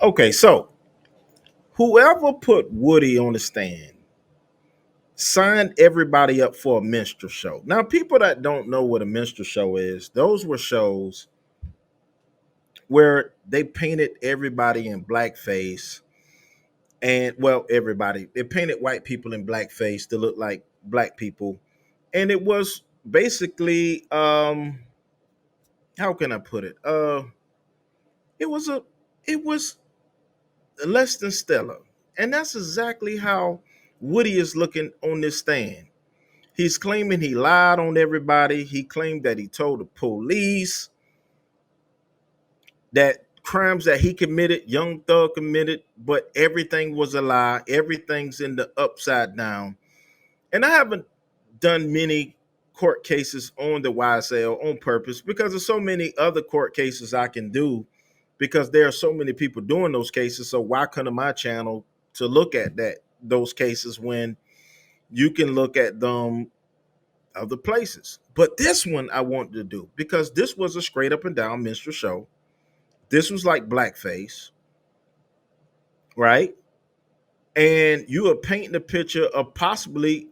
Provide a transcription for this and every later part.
Okay, so whoever put Woody on the stand signed everybody up for a minstrel show. Now, people that don't know what a minstrel show is, those were shows where they painted everybody in blackface. And well, everybody, they painted white people in blackface to look like black people. And it was basically how can I put it? It was a it was less than stellar. And that's exactly how Woody is looking on this stand. He's claiming he lied on everybody. He claimed that he told the police that crimes that he committed, Young Thug committed, but everything was a lie. Everything's in the upside down. And I haven't done many court cases on the YSL on purpose because there's so many other court cases I can do because there are so many people doing those cases. So why come to my channel to look at those cases when you can look at them other places? But this one I wanted to do because this was a straight up and down minstrel show. This was like blackface, right? And you are painting a picture of possibly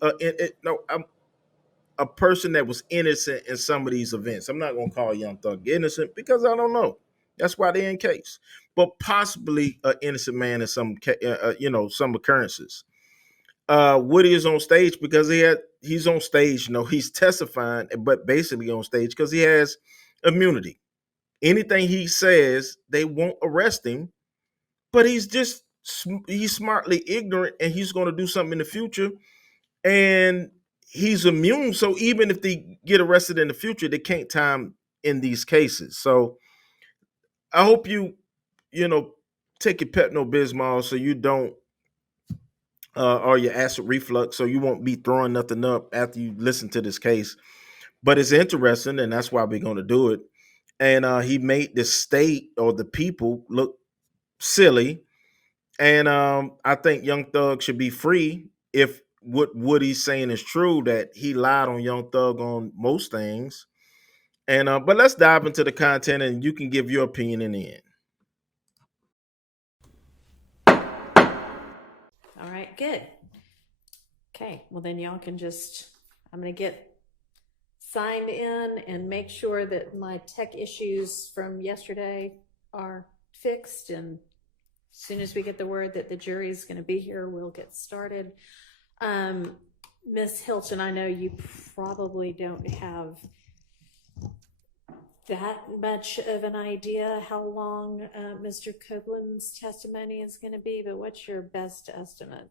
a person that was innocent in some of these events. I'm not going to call Young Thug innocent because I don't know. That's why they're in case. But possibly an innocent man in some occurrences. Woody is on stage because he's on stage. He's testifying, but basically on stage because he has immunity. Anything he says, they won't arrest him. But he's smartly ignorant, and he's going to do something in the future, and he's immune. So even if they get arrested in the future, they can't time in these cases. So I hope you know take your Pepto Bismol so you don't or your acid reflux, so you won't be throwing nothing up after you listen to this case. But it's interesting, and that's why we're going to do it. And he made the state or the people look silly. And I think Young Thug should be free if what Woody's saying is true, that he lied on Young Thug on most things. And but let's dive into the content, and you can give your opinion in the end. All right, good. Okay, well then y'all can I'm gonna get signed in and make sure that my tech issues from yesterday are fixed. And as soon as we get the word that the jury is gonna be here, we'll get started. Miss Hilton, I know you probably don't have that much of an idea how long Mr. Copeland's testimony is going to be, but what's your best estimate?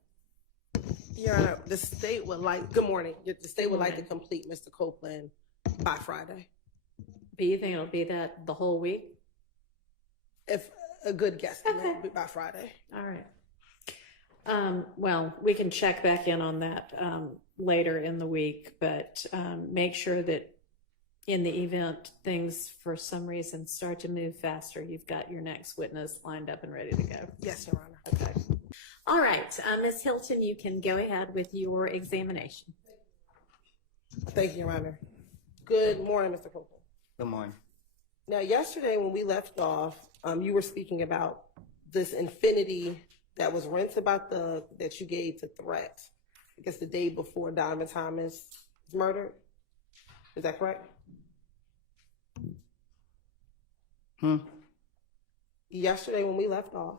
Your Honor, the state would like, good morning, the state would like to complete Mr. Copeland by Friday. But you think it'll be that the whole week? If a good guess, okay, by Friday. All right. Well, we can check back in on that later in the week, but make sure that in the event things for some reason start to move faster, you've got your next witness lined up and ready to go. Yes, Your Honor. Okay. All right, Ms. Hilton, you can go ahead with your examination. Thank you, Your Honor. Good morning, Mr. Copeland. Good morning. Now, yesterday when we left off, you were speaking about this infinity that was rented by Thug that you gave to Threat, I guess the day before Donovan Thomas was murdered. Is that correct? Yesterday when we left off,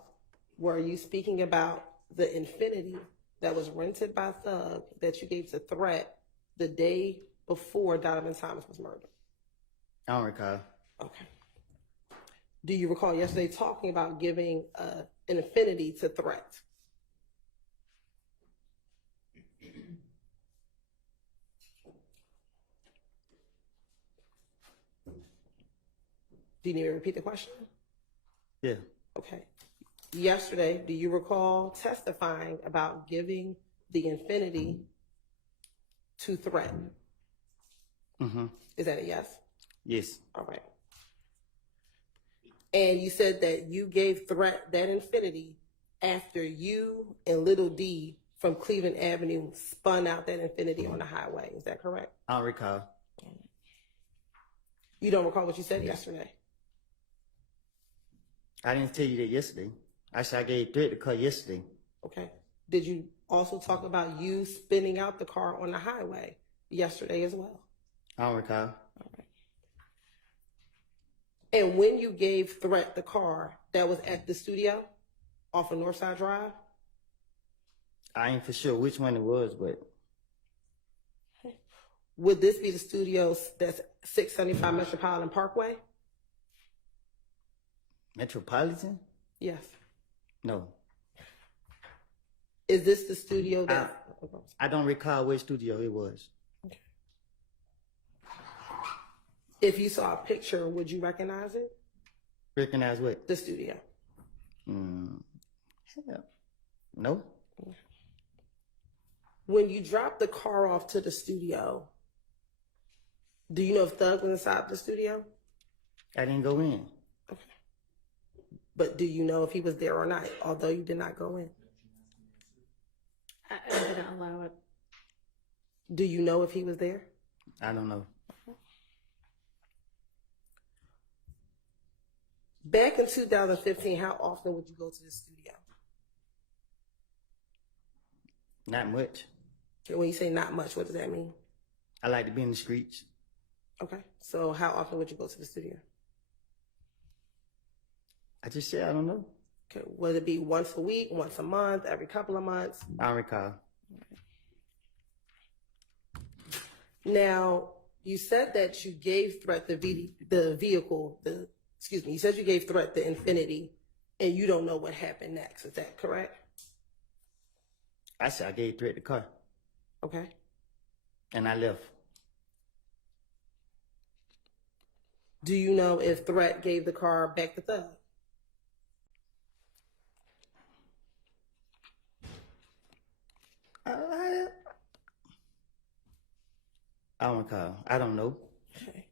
were you speaking about the infinity that was rented by Thug that you gave to Threat the day before Donovan Thomas was murdered? I don't recall. Okay. Do you recall yesterday talking about giving an infinity to Threat? Do you need me to repeat the question? Yeah. Okay. Yesterday, do you recall testifying about giving the infinity to Threat? Mm-hmm. Is that a yes? Yes. All right. And you said that you gave Threat that infinity after you and Little D from Cleveland Avenue spun out that infinity on the highway. Is that correct? I don't recall. You don't recall what you said yesterday? I didn't tell you that yesterday. I said I gave threat the car yesterday. Okay. Did you also talk about you spinning out the car on the highway yesterday as well? I don't recall. All right. And when you gave threat the car, that was at the studio off of Northside Drive? I ain't for sure which one it was, but Would this be the studio that's 675 Metropolitan Parkway? Metropolitan? Yes. No. Is this the studio that? I don't recall which studio it was. If you saw a picture, would you recognize it? Recognize what? The studio. Hell, no. When you dropped the car off to the studio, do you know if Thug was inside the studio? I didn't go in. Okay. But do you know if he was there or not, although you did not go in? I didn't allow it. Do you know if he was there? I don't know. Back in 2015, how often would you go to the studio? Not much. When you say not much, what does that mean? I like to be in the streets. Okay. So how often would you go to the studio? I just said I don't know. Okay. Would it be once a week, once a month, every couple of months? I don't recall. Now, you said that you gave Threat you said you gave Threat the Infinity, and you don't know what happened next. Is that correct? I said I gave threat the car, Okay. and I left. Do you know if Threat gave the car back to Thug? I don't recall. I don't know. Okay.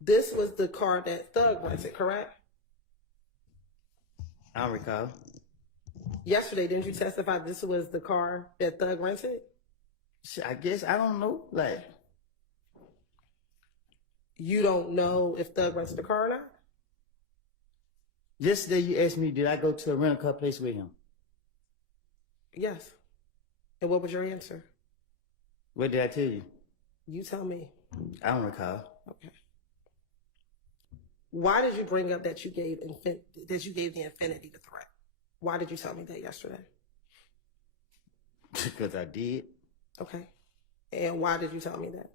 This was the car that Thug rented, correct? I don't recall. Yesterday, didn't you testify this was the car that Thug rented? Shit, I guess I don't know. Like, You don't know if Thug rented the car or not? yesterday you asked me, did I go to a rental car place with him? Yes. And what was your answer? What did I tell you? You tell me. I don't recall. Okay. Why did you bring up that you gave the Infinity to Threat? Why did you tell me that yesterday? Because I did. Okay. And why did you tell me that?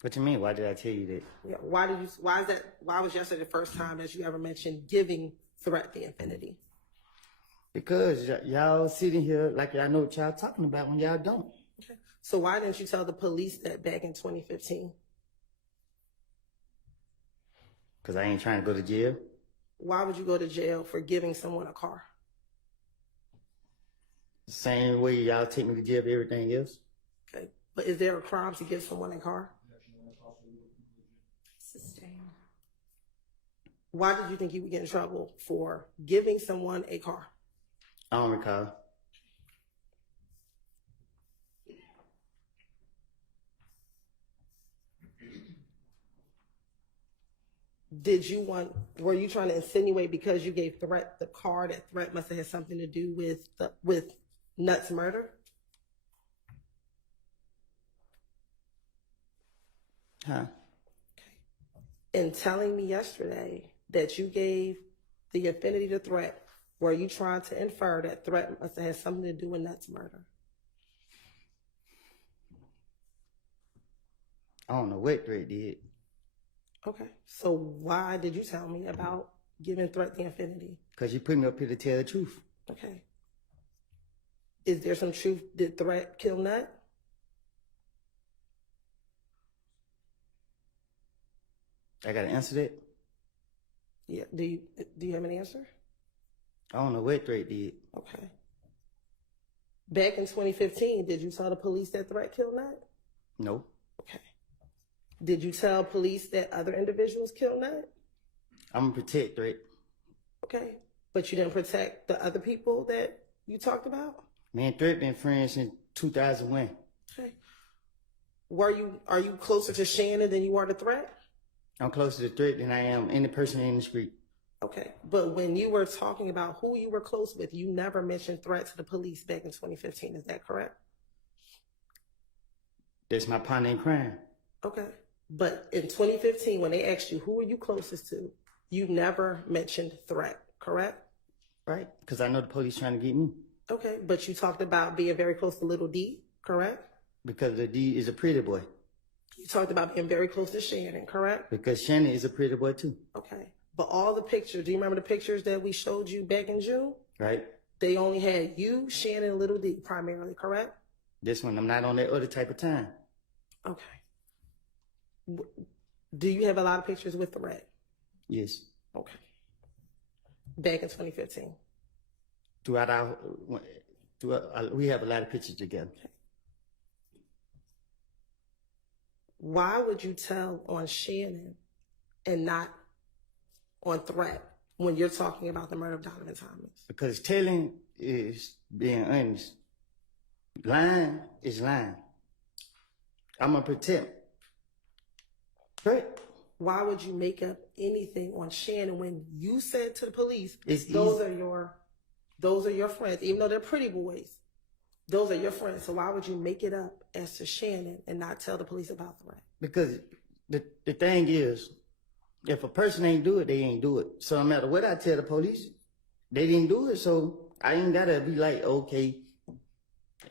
What you mean? Why did I tell you that? Yeah. Why was yesterday the first time that you ever mentioned giving Threat the Infinity? Because y'all sitting here like y'all know what y'all talking about when y'all don't. Okay. So why didn't you tell the police that back in 2015? Because I ain't trying to go to jail. Why would you go to jail for giving someone a car? The same way y'all take me to jail for everything else. Okay. But is there a crime to give someone a car? Sustain. Why did you think you would get in trouble for giving someone a car? I don't recall. Were you trying to insinuate because you gave Threat the car that Threat must have had something to do with Nuts' murder? Huh? In telling me yesterday that you gave the Infinity to Threat, were you trying to infer that Threat must have had something to do with Nuts' murder? I don't know what Drake did. Okay. So why did you tell me about giving Threat the Infinity? Because you put me up here to tell the truth. Okay. Is there some truth? Did Threat kill Nut? I got to answer that? Yeah. Do you have an answer? I don't know what Drake did. Okay. Back in 2015, did you tell the police that Threat killed Nut? No. Okay. Did you tell police that other individuals killed Nut? I'm going to protect Drake. Okay. But you didn't protect the other people that you talked about? Me and Drake been friends since 2001. Okay. Are you closer to Shannon than you are to Threat? I'm closer to Drake than I am any person in the street. Okay, but when you were talking about who you were close with, you never mentioned threat to the police back in 2015. Is that correct? That's my partner in crime. Okay, but in 2015, when they asked you who were you closest to, you never mentioned threat, correct? Right? Because I know the police trying to get me. Okay, but you talked about being very close to little D, correct? Because the D is a pretty boy. You talked about being very close to Shannon, correct? Because Shannon is a pretty boy too. Okay, but all the pictures, do you remember the pictures that we showed you back in June? Right? They only had you, Shannon, and little D primarily, correct? This one, I'm not on that other type of time. Okay. Do you have a lot of pictures with threat? Yes. Okay. Back in 2015. We have a lot of pictures together. Why would you tell on Shannon and not on threat when you're talking about the murder of Donovan Thomas? Because telling is being honest. Lying is lying. I'm going to protect. Right? Why would you make up anything on Shannon when you said to the police, It's those easy. are your friends, even though they're pretty boys. Those are your friends. So why would you make it up as to Shannon and not tell the police about threat? Because the thing is, if a person ain't do it, they ain't do it. So no matter what I tell the police, they didn't do it. So I ain't gotta be like, okay,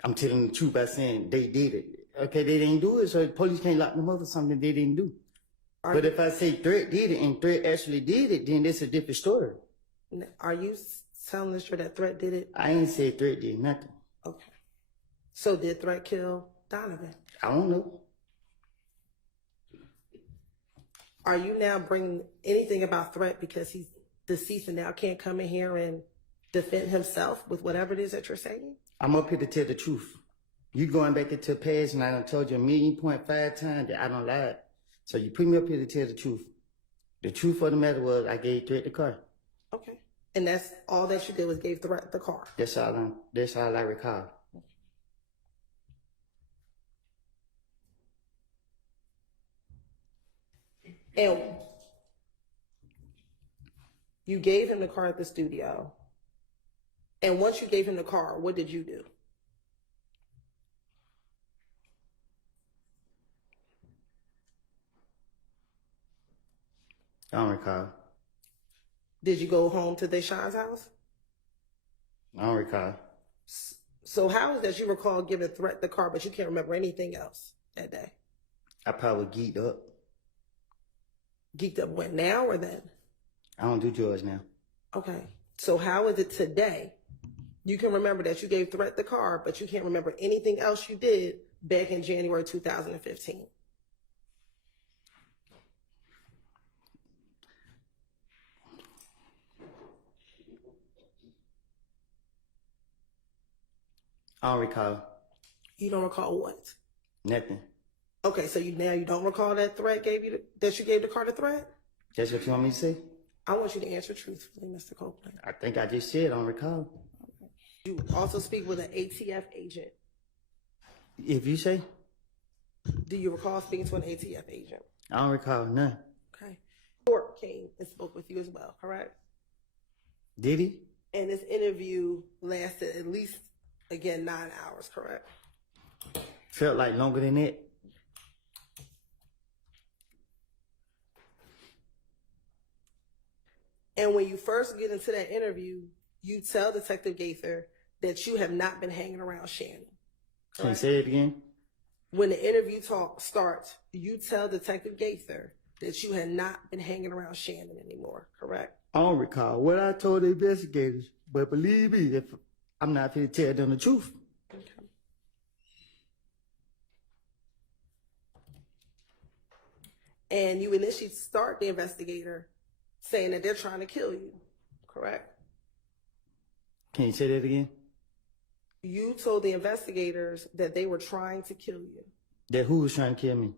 I'm telling the truth by saying they did it. Okay, they didn't do it, so the police can't lock them up for something they didn't do. But if I say threat did it and threat actually did it, then it's a different story. Are you telling us that threat did it? I ain't say threat did nothing. Okay. So did threat kill Donovan? I don't know. Are you now bringing anything about threat because he's deceased and now can't come in here and defend himself with whatever it is that you're saying? I'm up here to tell the truth. You going back into the past and I done told you 1.5 times that I don't lie. So you put me up here to tell the truth. The truth of the matter was I gave threat the car. Okay. And that's all that you did was gave threat the car. That's all I recall. And you gave him the car at the studio. And once you gave him the car, what did you do? I don't recall. Did you go home to Deshaun's house? I don't recall. So how is that you recall giving threat the car, but you can't remember anything else that day? I probably geeked up. Geeked up when, now or then? I don't do drugs now. Okay. So how is it today? You can remember that you gave threat the car, but you can't remember anything else you did back in January 2015. I don't recall. You don't recall what? Nothing. Okay, so you don't recall that threat that you gave the car the threat? That's what you want me to say? I want you to answer truthfully, Mr. Copeland. I think I just said I don't recall. You also speak with an ATF agent. If you say? Do you recall speaking to an ATF agent? I don't recall none. Okay. Court came and spoke with you as well, correct? Did he? And this interview lasted at least, again, 9 hours, correct? Felt like longer than that. And when you first get into that interview, you tell Detective Gaither that you have not been hanging around Shannon. Can you say it again? When the interview talk starts, you tell Detective Gaither that you had not been hanging around Shannon anymore, correct? I don't recall what I told the investigators, but believe me, if I'm not going to tell them the truth. Okay. And you initially start the investigator saying that they're trying to kill you, correct? Can you say that again? You told the investigators that they were trying to kill you. That who was trying to kill me?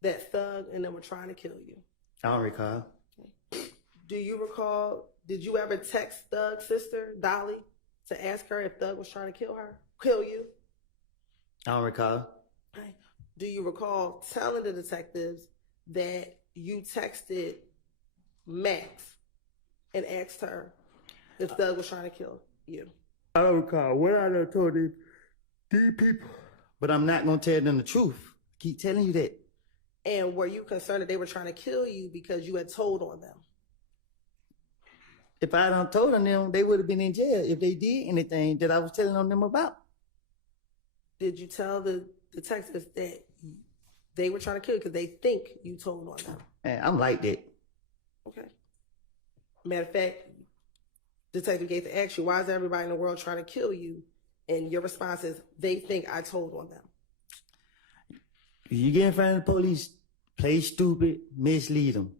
That Thug and them were trying to kill you. I don't recall. Do you recall, did you ever text Thug's sister, Dolly, to ask her if Thug was trying to kill you? I don't recall. Right. Do you recall telling the detectives that you texted Max and asked her if Thug was trying to kill you? I don't recall what I done told these people. But I'm not going to tell them the truth. I keep telling you that. And were you concerned that they were trying to kill you because you had told on them? If I done told on them, they would have been in jail if they did anything that I was telling on them about. Did you tell the detectives that they were trying to kill you because they think you told on them? Man, I'm like that. Okay. Matter of fact, Detective Gates asked you, why is everybody in the world trying to kill you? And your response is, they think I told on them. You get in front of the police, play stupid, mislead them.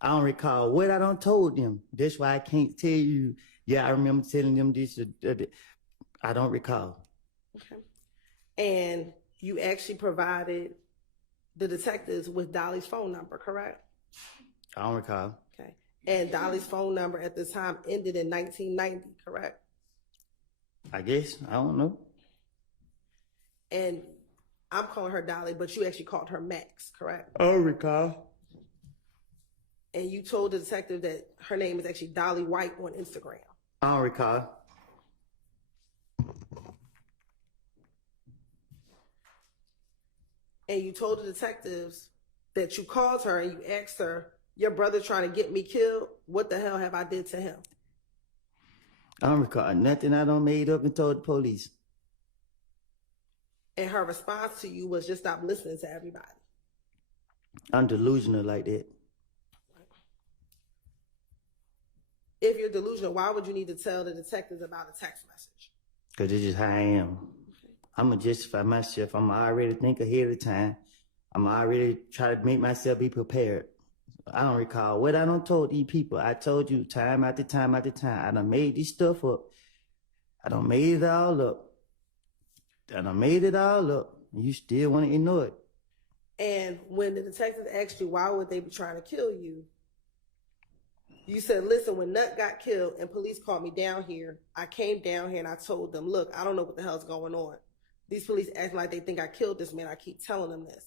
I don't recall what I done told them. That's why I can't tell you, yeah, I remember telling them this. I don't recall. Okay. And you actually provided the detectives with Dolly's phone number, correct? I don't recall. Okay. And Dolly's phone number at the time ended in 1990, correct? I guess. I don't know. And I'm calling her Dolly, but you actually called her Max, correct? I don't recall. And you told the detective that her name is actually Dolly White on Instagram. I don't recall. And you told the detectives that you called her and you asked her, your brother trying to get me killed? What the hell have I did to him? I don't recall nothing I done made up and told the police. And her response to you was just stop listening to everybody. I'm delusional like that. If you're delusional, why would you need to tell the detectives about a text message? Because it's just how I am. I'm going to justify myself. I'm already think ahead of time. I'm already try to make myself be prepared. I don't recall what I done told these people. I told you time after time after time. I done made this stuff up. I done made it all up. I done made it all up. And you still want to ignore it. And when the detectives asked you why would they be trying to kill you, you said, listen, when Nut got killed and police called me down here, I came down here and I told them, look, I don't know what the hell's going on. These police acting like they think I killed this man. I keep telling them this.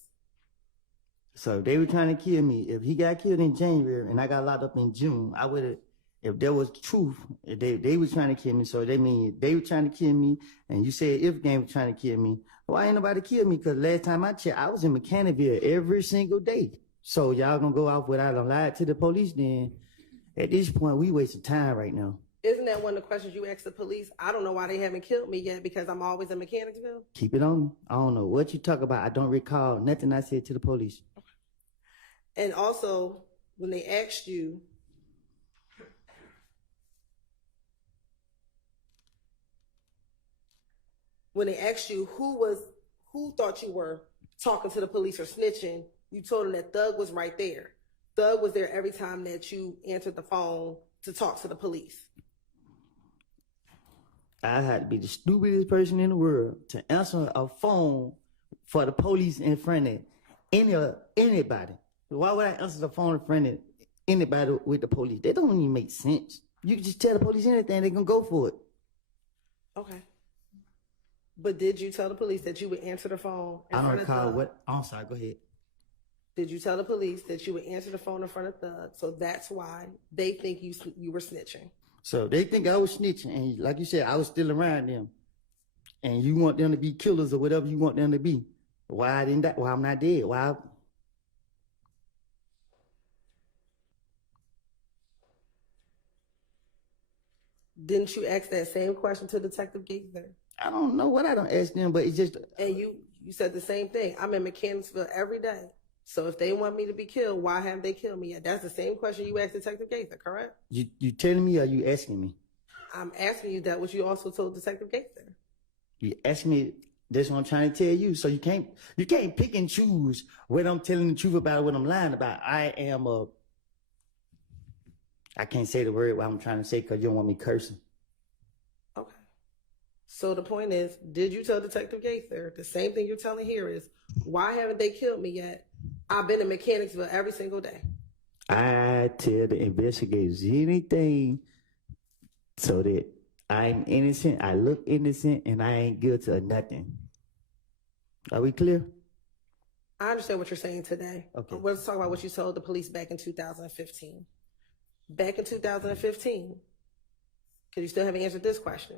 So if they were trying to kill me, if he got killed in January and I got locked up in June, I would have, if there was truth, if they were trying to kill me, so they mean they were trying to kill me, and you said if game was trying to kill me, why ain't nobody kill me? Because last time I checked, I was in Mechanicville every single day. So y'all gonna go off without a lie to the police then? At this point, we wasting time right now. Isn't that one of the questions you asked the police? I don't know why they haven't killed me yet because I'm always in Mechanicsville. Keep it on me. I don't know what you talk about. I don't recall nothing I said to the police. And also, when they asked you, who thought you were talking to the police or snitching, you told them that Thug was right there. Thug was there every time that you answered the phone to talk to the police. I had to be the stupidest person in the world to answer a phone for the police in front of anybody. Why would I answer the phone in front of anybody with the police? That don't even make sense. You can just tell the police anything, they gonna go for it. Okay. But did you tell the police that you would answer the phone in I don't front of recall Thug? what. I'm sorry, go ahead. Did you tell the police that you would answer the phone in front of Thug? So that's why they think you were snitching. So they think I was snitching, and like you said, I was still around them. And you want them to be killers or whatever you want them to be. Why didn't that? Why I'm not dead? Why? Didn't you ask that same question to Detective Gaither? I don't know what I don't ask them, but it's just. And you said the same thing. I'm in Mechanicsville every day. So if they want me to be killed, why haven't they killed me yet? That's the same question you asked Detective Gaither, correct? You telling me or you asking me? I'm asking you that what you also told Detective Gaither. You ask me, that's what I'm trying to tell you. So you can't pick and choose what I'm telling the truth about or what I'm lying about. I can't say the word what I'm trying to say because you don't want me cursing. Okay. So the point is, did you tell Detective Gaither the same thing you're telling here is, why haven't they killed me yet? I've been in Mechanicsville every single day. I tell the investigators anything so that I'm innocent, I look innocent, and I ain't guilty of nothing. Are we clear? I understand what you're saying today. Okay. Let's talk about what you told the police back in 2015. Back in 2015, because you still haven't answered this question,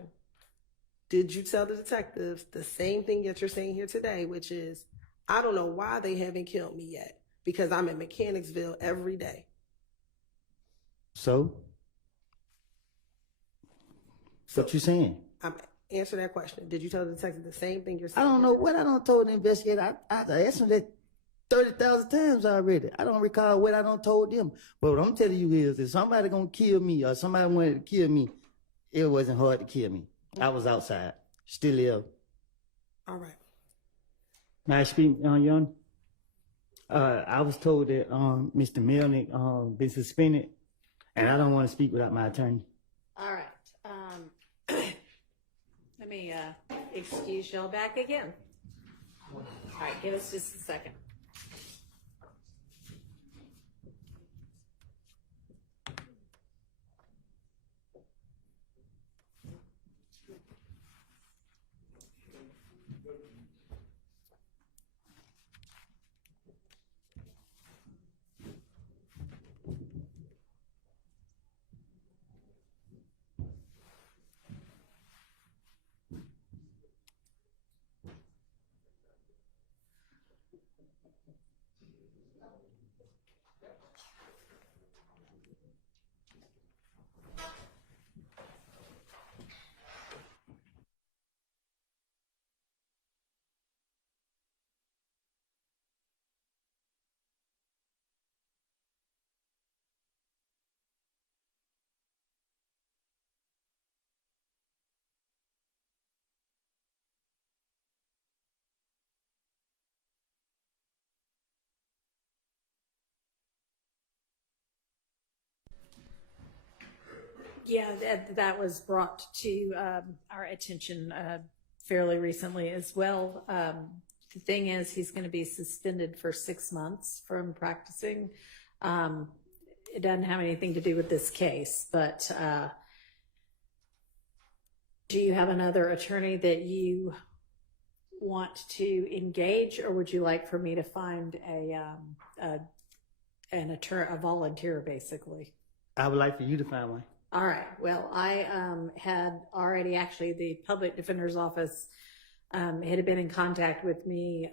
did you tell the detectives the same thing that you're saying here today, which is, I don't know why they haven't killed me yet, because I'm in Mechanicsville every day? So, what you saying? Answer that question. Did you tell the detective the same thing you're I saying? don't know what I don't told the investigator. I asked him that 30,000 times already. I don't recall what I don't told them. But what I'm telling you is, if somebody gonna kill me or somebody wanted to kill me, it wasn't hard to kill me. I was outside, still live. All right. May I speak, Young? I was told that Mr. Melnick been suspended, and I don't want to speak without my attorney. All right. Let me excuse y'all back again. All right, give us just a second. Yeah, that was brought to our attention fairly recently as well. The thing is, he's going to be suspended for 6 months from practicing. It doesn't have anything to do with this case, but do you have another attorney that you want to engage, or would you like for me to find an attorney, a volunteer, basically? I would like for you to find one. All right. Well, I had already, actually, the public defender's office had been in contact with me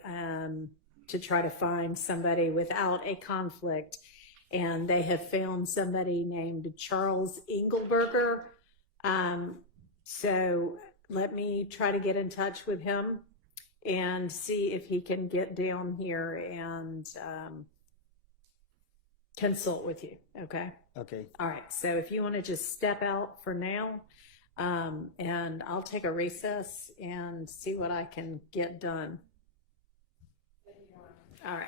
to try to find somebody without a conflict, and they have found somebody named Charles Engelberger. So let me try to get in touch with him and see if he can get down here and consult with you. Okay. Okay. All right. So if you want to just step out for now, and I'll take a recess and see what I can get done. All right.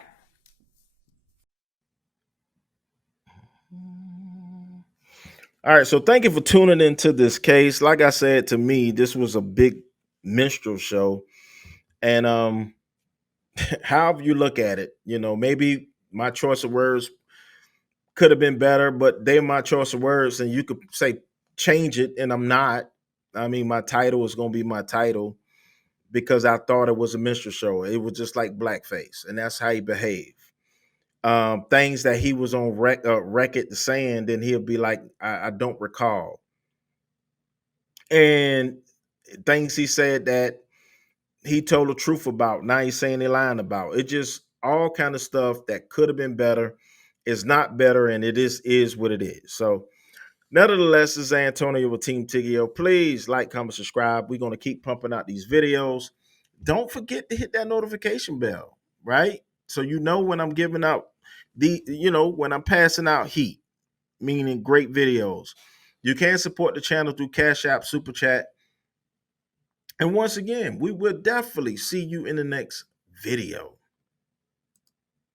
All right, so thank you for tuning into this case. Like I said, to me, this was a big minstrel show. And however you look at it, maybe my choice of words could have been better, but they're my choice of words, and you could say change it, and I'm not. I mean, my title is going to be my title because I thought it was a minstrel show. It was just like blackface, and that's how he behaved. Things that he was on record saying, then he'll be like, I don't recall. And things he said that he told the truth about, now he's saying they're lying about. It just all kind of stuff that could have been better is not better, and it is what it is. So nevertheless, this is Antonio with Team Tiggio. Please like, comment, subscribe. We're going to keep pumping out these videos. Don't forget to hit that notification bell, right? So you know when I'm giving out when I'm passing out heat, meaning great videos. You can support the channel through Cash App, Super Chat. And once again, we will definitely see you in the next video.